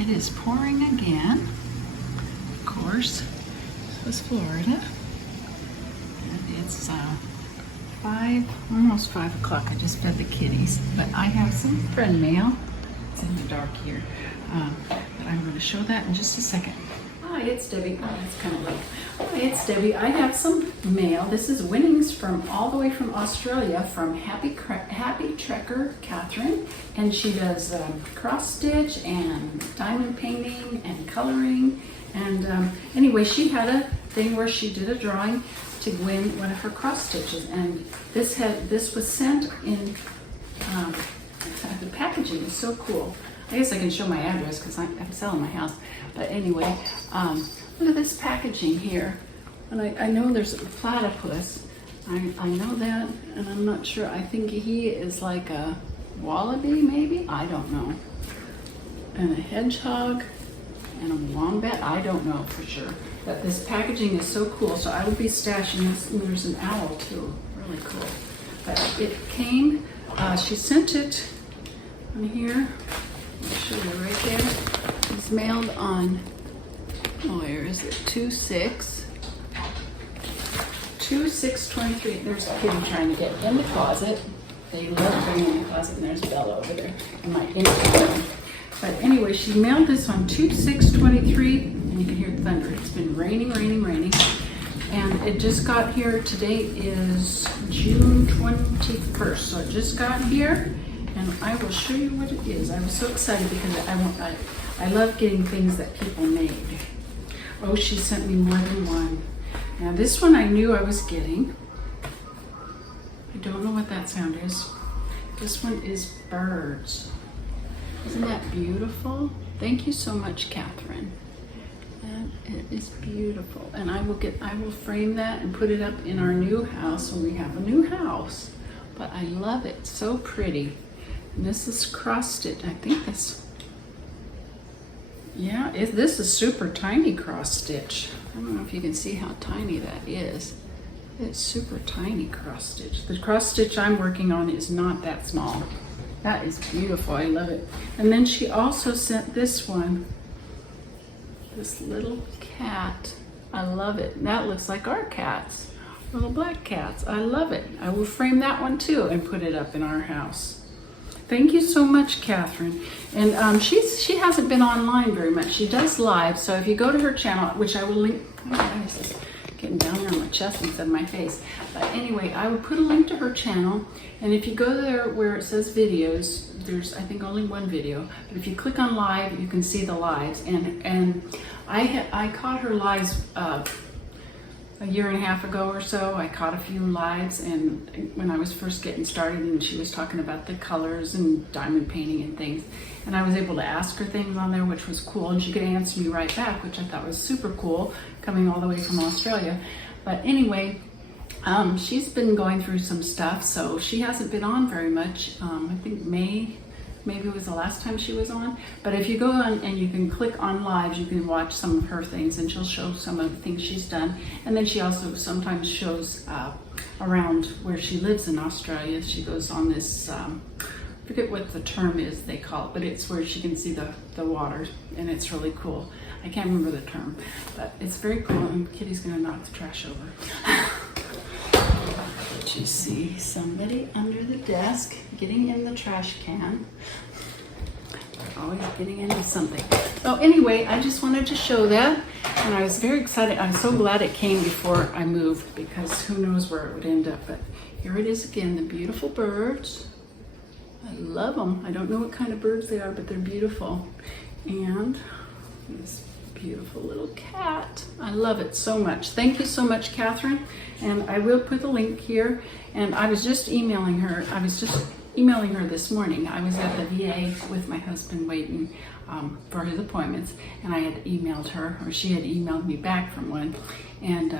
It is pouring again. Of course, this was Florida. And it's almost 5 o'clock. I just fed the kitties. But I have some friend mail. It's in the dark here. But I'm going to show that in just a second. Hi, it's Debbie. Oh, it's kind of late. Hi, it's Debbie. I have some mail. This is winnings from all the way from Australia from HappyTrekker, Kathryn. And she does cross stitch and diamond painting and coloring. And anyway, she had a thing where she did a drawing to win one of her cross stitches. And this was sent in, the packaging is so cool. I guess I can show my address because I'm selling my house. But anyway, look at this packaging here. And I know there's a platypus. I know that, and I'm not sure. I think he is like a wallaby, maybe? I don't know. And a hedgehog and a wombat. I don't know for sure. But this packaging is so cool. So I will be stashing this. And there's an owl too. Really cool. But it came, she sent it on here. I'll show you right there. It's mailed on, where is it? 2/6/23. There's a kitty trying to get in the closet. They love being in the closet, and there's Bella over there in my room. But anyway, she mailed this on 2/6/23, and you can hear the thunder. It's been raining. And it just got here. Today is June 21st, so it just got here. And I will show you what it is. I was so excited because I love getting things that people made. Oh, she sent me more than one. Now this one I knew I was getting. I don't know what that sound is. This one is birds. Isn't that beautiful? Thank you so much, Kathryn. It is beautiful. And I will frame that and put it up in our new house when we have a new house. But I love it, so pretty. And this is cross stitch. I think this, yeah, this is super tiny cross stitch. I don't know if you can see how tiny that is. It's super tiny cross stitch. The cross stitch I'm working on is not that small. That is beautiful. I love it. And then she also sent this one, this little cat. I love it. That looks like our cats, little black cats. I love it. I will frame that one too and put it up in our house. Thank you so much, Kathryn. And she hasn't been online very much. She does live, so if you go to her channel, which I will link, oh, guys, it's getting down there on my chest instead of my face. But anyway, I will put a link to her channel, and if you go there where it says videos, there's I think only one video. But if you click on live, you can see the lives. And I caught her lives a year and a half ago or so. I caught a few lives, and when I was first getting started, and she was talking about the colors and diamond painting and things, and I was able to ask her things on there, which was cool, and she could answer me right back, which I thought was super cool, coming all the way from Australia. But anyway, she's been going through some stuff, so she hasn't been on very much. I think maybe it was the last time she was on. But if you go on and you can click on lives, you can watch some of her things, and she'll show some of the things she's done. And then she also sometimes shows around where she lives in Australia. She goes on this, I forget what the term is they call it, but it's where she can see the water, and it's really cool. I can't remember the term, but it's very cool, and Kitty's gonna knock the trash over. Did you see somebody under the desk getting in the trash can? They're always getting into something. So anyway, I just wanted to show that, and I was very excited. I'm so glad it came before I moved, because who knows where it would end up. But here it is again, the beautiful birds. I love them. I don't know what kind of birds they are, but they're beautiful. And this beautiful little cat. I love it so much. Thank you so much, Kathryn. And I will put the link here. And I was just emailing her. This morning. I was at the VA with my husband waiting for his appointments, and I had emailed her, or she had emailed me back from one. And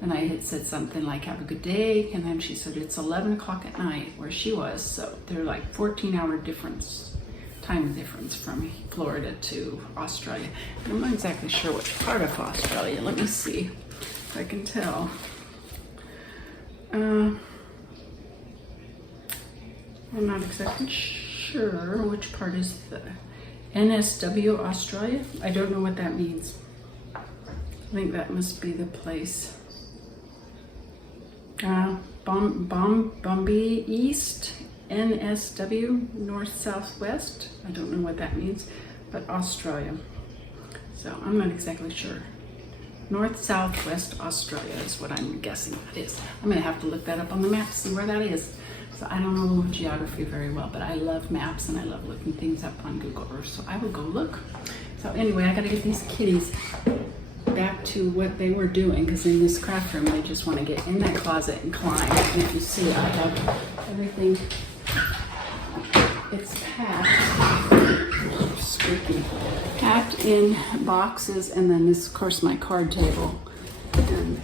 then I had said something like, have a good day. And then she said, it's 11 o'clock at night where she was. So they're like 14-hour time difference from Florida to Australia. I'm not exactly sure which part of Australia. Let me see if I can tell. I'm not exactly sure which part is NSW Australia. I don't know what that means. I think that must be the place. Bombay East, NSW, North Southwest. I don't know what that means, but Australia. So I'm not exactly sure. North Southwest Australia is what I'm guessing that is. I'm gonna have to look that up on the map to see where that is. So I don't know geography very well, but I love maps and I love looking things up on Google Earth. So I will go look. So anyway, I gotta get these kitties back to what they were doing, because in this craft room they just want to get in that closet and climb. And if you see, I have everything, it's packed in boxes, and then this, of course, my card table, and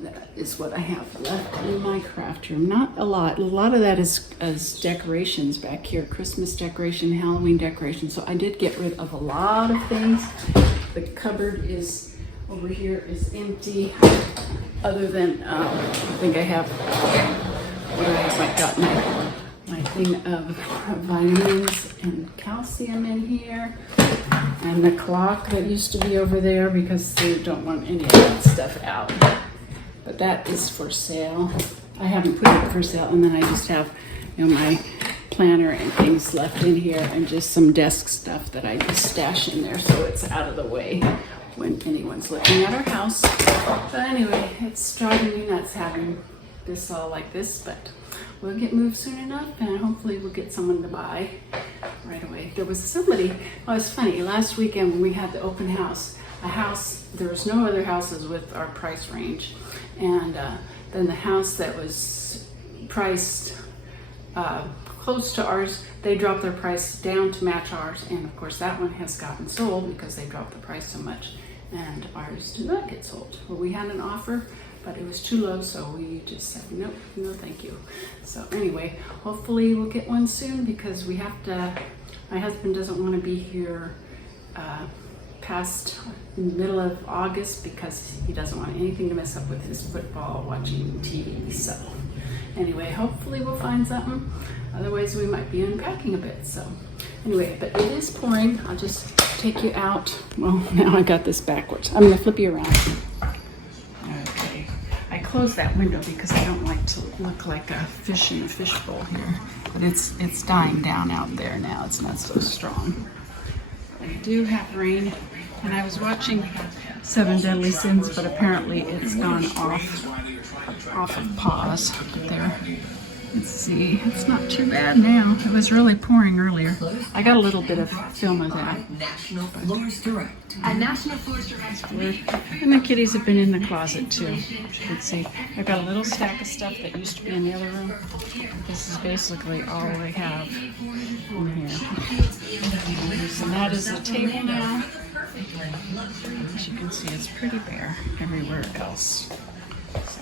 that is what I have left in my craft room. Not a lot of that is decorations back here, Christmas decoration, Halloween decoration. So I did get rid of a lot of things. The cupboard is over here is empty, other than I think I have what I got my thing of vitamins and calcium in here, and the clock that used to be over there because they don't want any of that stuff out. But that is for sale. I haven't put it for sale, and then I just have, my planner and things left in here, and just some desk stuff that I just stash in there so it's out of the way when anyone's looking at our house. But anyway, it's driving me nuts having this all like this, but we'll get moved soon enough, and hopefully we'll get someone to buy right away. There was somebody, it's funny, last weekend when we had the open house, there was no other houses with our price range, and then the house that was priced close to ours, they dropped their price down to match ours, and of course that one has gotten sold because they dropped the price so much, and ours did not get sold. Well, we had an offer, but it was too low, so we just said nope, no thank you. So anyway, hopefully we'll get one soon, because we have to, my husband doesn't want to be here past the middle of August, because he doesn't want anything to mess up with his football watching TV. So anyway, hopefully we'll find something. Otherwise we might be unpacking a bit. So anyway, but it is pouring. I'll just take you out. Well, now I got this backwards. I'm gonna flip you around. Okay, I closed that window because I don't like to look like a fish in a fishbowl here. But it's dying down out there now. It's not so strong. I do have rain, and I was watching 7 Deadly Sins, but apparently it's gone off of pause there. Let's see, it's not too bad now. It was really pouring earlier. I got a little bit of film of that. National Florist Direct. And National Florist Direct. And the kitties have been in the closet too. You can see, I've got a little stack of stuff that used to be in the other room. This is basically all I have in here. And that is the table now. As you can see, it's pretty bare everywhere else. So,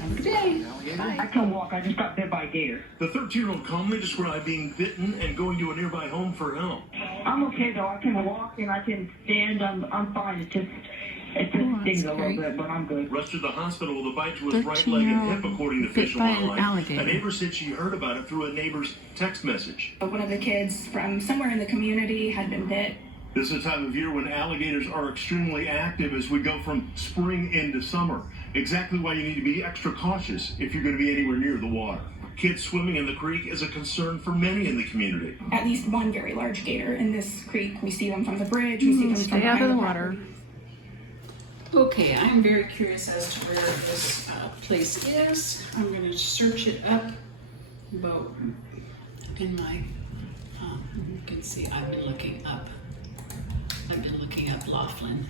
have a good day. Bye. I can walk. I just got bit by a gator. The 13-year-old calmly described being bitten and going to a nearby home for help. I'm okay though. I can walk and I can stand. I'm fine. It just stings a little bit, but I'm good. Rushed to the hospital with a bite to his right leg and hip, according to Fish and Wildlife. A neighbor said she heard about it through a neighbor's text message. One of the kids from somewhere in the community had been bit. This is a time of year when alligators are extremely active as we go from spring into summer. Exactly why you need to be extra cautious if you're going to be anywhere near the water. Kids swimming in the creek is a concern for many in the community. At least one very large gator in this creek. We see them from the bridge. We see them Stay from out of the behind water. Okay, I'm very curious as to where this place is. I'm going to search it up. But in my, you can see I've been looking up. I've been looking up Laughlin.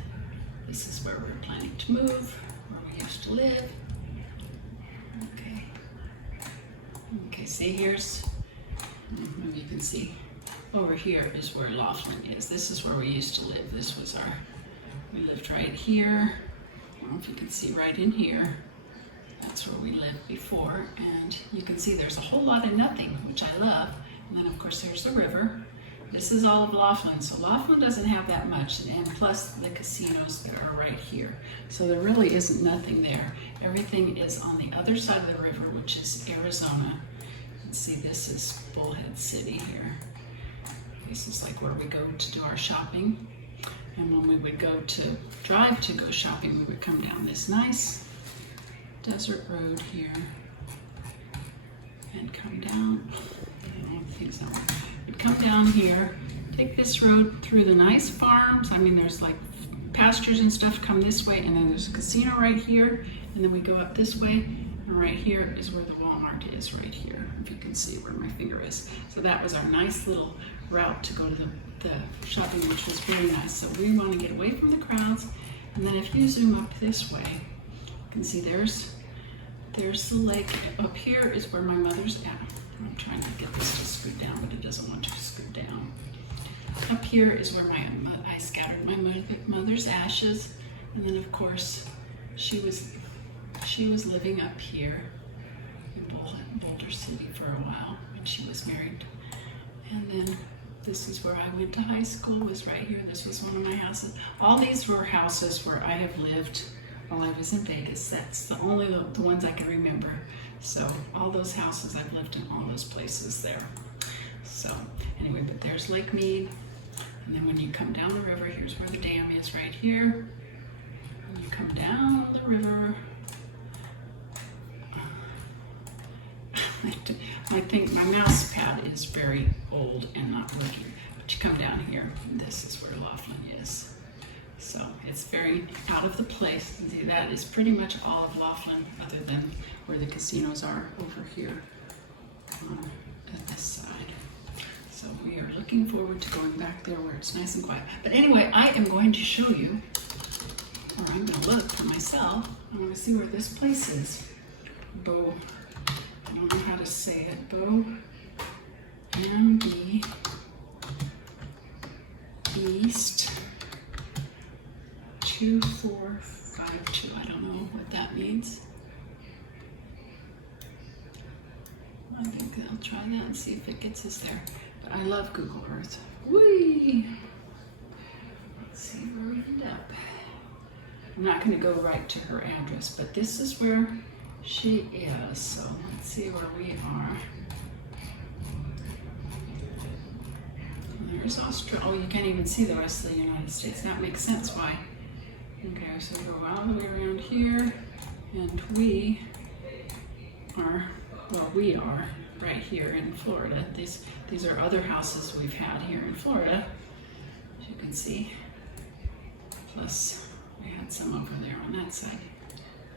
This is where we're planning to move, where we used to live. Okay. Okay, see here's, maybe you can see, over here is where Laughlin is. This is where we used to live. This was we lived right here. I don't know if you can see right in here. That's where we lived before. And you can see there's a whole lot of nothing, which I love. And then of course there's the river. This is all of Laughlin, so Laughlin doesn't have that much, and plus the casinos that are right here. So there really isn't nothing there. Everything is on the other side of the river, which is Arizona. And see, this is Bullhead City here. This is like where we go to do our shopping. And when we would go to drive to go shopping, we would come down this nice desert road here and come down. We'd come down here, take this road through the nice farms. I mean, there's like pastures and stuff come this way, and then there's a casino right here, and then we go up this way, and right here is where the Walmart is, right here, if you can see where my finger is. So that was our nice little route to go to the shopping, which was very nice. So we want to get away from the crowds, and then if you zoom up this way, you can see there's the lake. Up here is where my mother's at. I'm trying to get this to scoot down, but it doesn't want to scoot down. Up here is where I scattered my mother's ashes, and then of course she was living up here in Boulder City for a while when she was married. And then this is where I went to high school, was right here. This was one of my houses. All these were houses where I have lived while I was in Vegas. That's the only the ones I can remember. So all those houses, I've lived in all those places there. So anyway, but there's Lake Mead. And then when you come down the river, here's where the dam is, right here. And you come down the river. I think my mouse pad is very old and not working. But you come down here, and this is where Laughlin is. So it's very out of the place. And see, that is pretty much all of Laughlin, other than where the casinos are over here at this side. So we are looking forward to going back there where it's nice and quiet. But anyway, I am going to show you, or I'm going to look for myself. I want to see where this place is. Bow, I don't know how to say it. Bow, MB, East, 2452. I don't know what that means. I think I'll try that and see if it gets us there. But I love Google Earth. Whee! Let's see where we end up. I'm not going to go right to her address, but this is where she is. So let's see where we are. There's Australia. Oh, you can't even see the rest of the United States. That makes sense why. Okay, so we go all the way around here, and we are right here in Florida. These are other houses we've had here in Florida, as you can see. Plus, we had some over there on that side.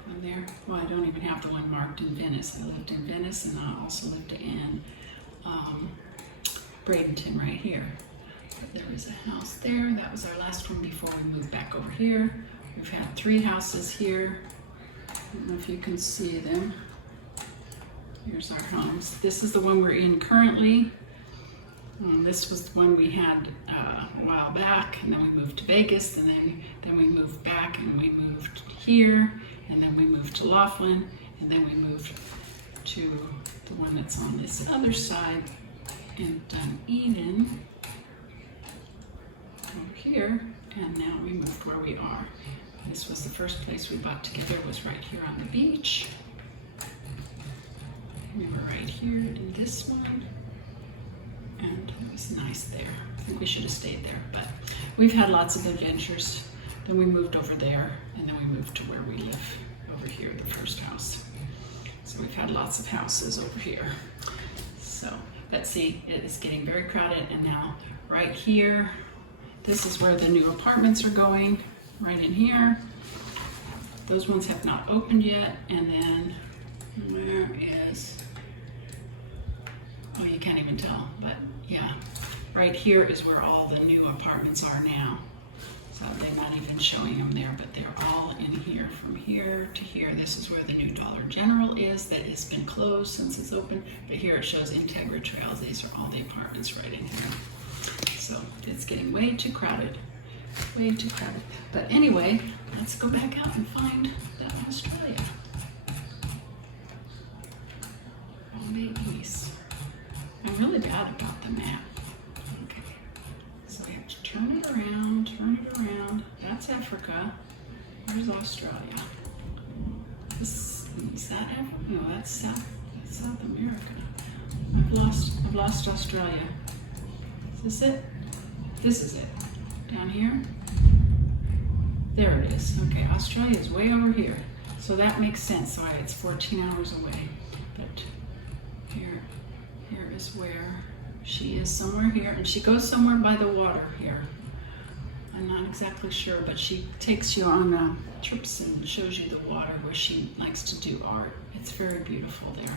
On there, well, I don't even have the one marked in Venice. I lived in Venice, and I also lived in Bradenton right here. But there was a house there. That was our last one before we moved back over here. We've had 3 houses here. I don't know if you can see them. Here's our homes. This is the one we're in currently. This was the one we had a while back, and then we moved to Vegas, and then we moved back, and we moved here, and then we moved to Laughlin, and then we moved to the one that's on this other side in Dunedin over here, and now we moved where we are. This was the first place we bought together, was right here on the beach. We were right here in this one, and it was nice there. I think we should have stayed there, but we've had lots of adventures. Then we moved over there, and then we moved to where we live over here, the first house. So we've had lots of houses over here. So, let's see, it is getting very crowded, and now right here, this is where the new apartments are going, right in here. Those ones have not opened yet, and then where is, oh, you can't even tell, but yeah, right here is where all the new apartments are now. So they're not even showing them there, but they're all in here, from here to here. This is where the new Dollar General is, that has been closed since it's open, but here it shows Integra Trails. These are all the apartments right in here. So it's getting way too crowded, way too crowded. But anyway, let's go back out and find that Australia. Bombay East. I'm really bad about the map. Okay, so we have to turn it around, That's Africa. Where's Australia? Is that Africa? No, that's South America. I've lost Australia. Is this it? This is it. Down here. There it is. Okay, Australia is way over here. So that makes sense why it's 14 hours away. But here is where she is, somewhere here. And she goes somewhere by the water here. I'm not exactly sure, but she takes you on trips and shows you the water where she likes to do art. It's very beautiful there.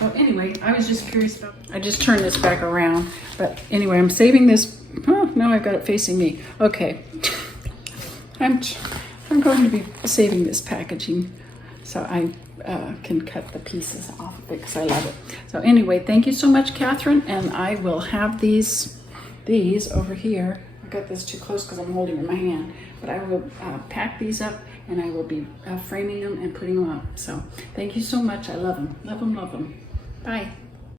Well, anyway, I was just curious about. I just turned this back around, but anyway, I'm saving this. Oh, now I've got it facing me. Okay, I'm going to be saving this packaging so I can cut the pieces off of it because I love it. So anyway, thank you so much, Kathryn, and I will have these over here. I got this too close because I'm holding it in my hand, but I will pack these up and I will be framing them and putting them up. So thank you so much. I love them. Love them, love them. Bye.